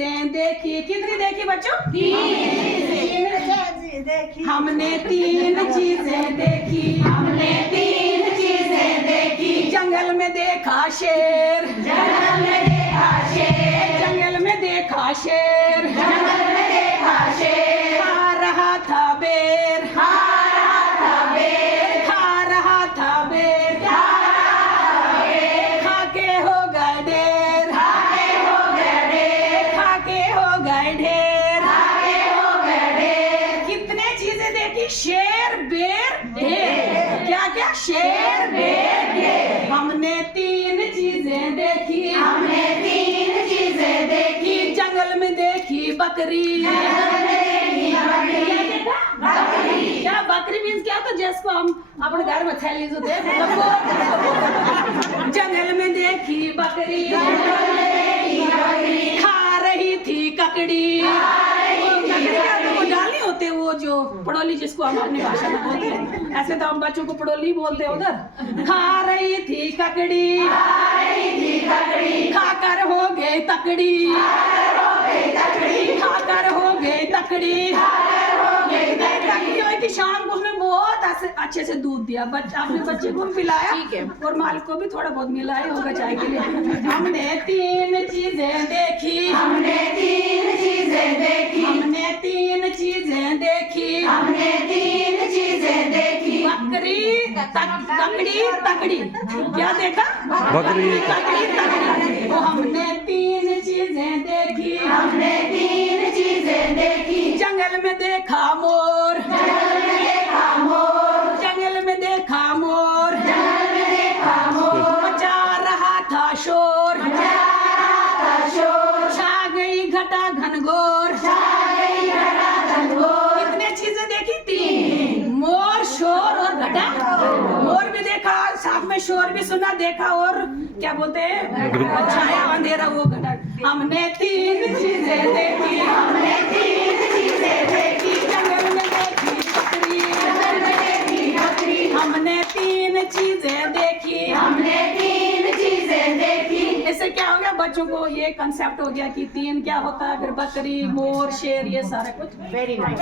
चीजें देखी। कितनी देखी बच्चों? देखी। हमने 3 चीजें देखी। हमने 3 चीजें देखी। जंगल में देखा शेर। जंगल में देखा शेर। जंगल में देखा शेर। जंगल में देखा शेर। खा रहा था बेर। खा रहा था बेर। खा रहा था बेर। खा रहा था बेर। खा के हो गए ढेर। खा के हो गए ढेर। खा के हो गए ढेर। खा के हो गए ढेर। कितने चीजें देखी? शेर, बेर, ढेर। क्या क्या? शेर, बेर, ढेर। हमने 3 चीजें देखी। हमने 3 चीजें देखी। जंगल में देखी बकरी। जंगल में देखी बकरी। क्या देखा? बकरी। क्या बकरी मीन्स क्या? तो जिसको हम अपने घर में थैली जो थे जंगल में देखी बकरी। जंगल में देखी बकरी। खा रही थी ककड़ी। ककड़ी क्या तो वो डाली होते हैं, वो जो पड़ोली जिसको हम अपनी भाषा में बोलते हैं। ऐसे तो हम बच्चों को पड़ोली बोलते हैं उधर। खा रही थी ककड़ी। खा रही थी ककड़ी। खाकर हो गए तकड़ी। खाकर हो गई तकड़ी। खाकर हो गए तकड़ी। खाकर हो गई तकड़ी हो कि शाम को उसने बहुत अच्छे से दूध दिया। अपने बच्चे को भी पिलाया और मालिक को भी थोड़ा बहुत मिलाया होगा चाय के लिए। हमने 3 चीजें देखी। हमने 3 चीजें देखी। हमने 3 चीजें देखी। हमने 3 चीजें देखी। बकरी, तकड़ी, तकड़ी। क्या देखा? बकरी। तकड़ी, तकड़ी। तो हमने 3 चीजें देखी। हमने 3 चीजें देखी। जंगल में देखा मोर। जंगल में देखा मोर। जंगल में देखा मोर। जंगल में देखा मोर। मचा रहा था शोर। मचा रहा था शोर। छा गई घटा घनघोर। छा गई घटा घनघोर। कितने चीजें देखी? 3। मोर, शोर और घटा। मोर भी देखा, साथ में शोर भी सुना, देखा और क्या बोलते हैं छाया अंधेरा वो घटा। हमने 3 चीजें देखी। हमने 3 चीजें देखी। जंगल में देखी बकरी। जंगल में देखी बकरी। हमने 3 चीजें देखी। हमने 3 चीजें देखी। इससे क्या हो गया? बच्चों को ये कंसेप्ट हो गया कि 3 क्या होता है, फिर बकरी, मोर, शेर, ये सारा कुछ। Very nice.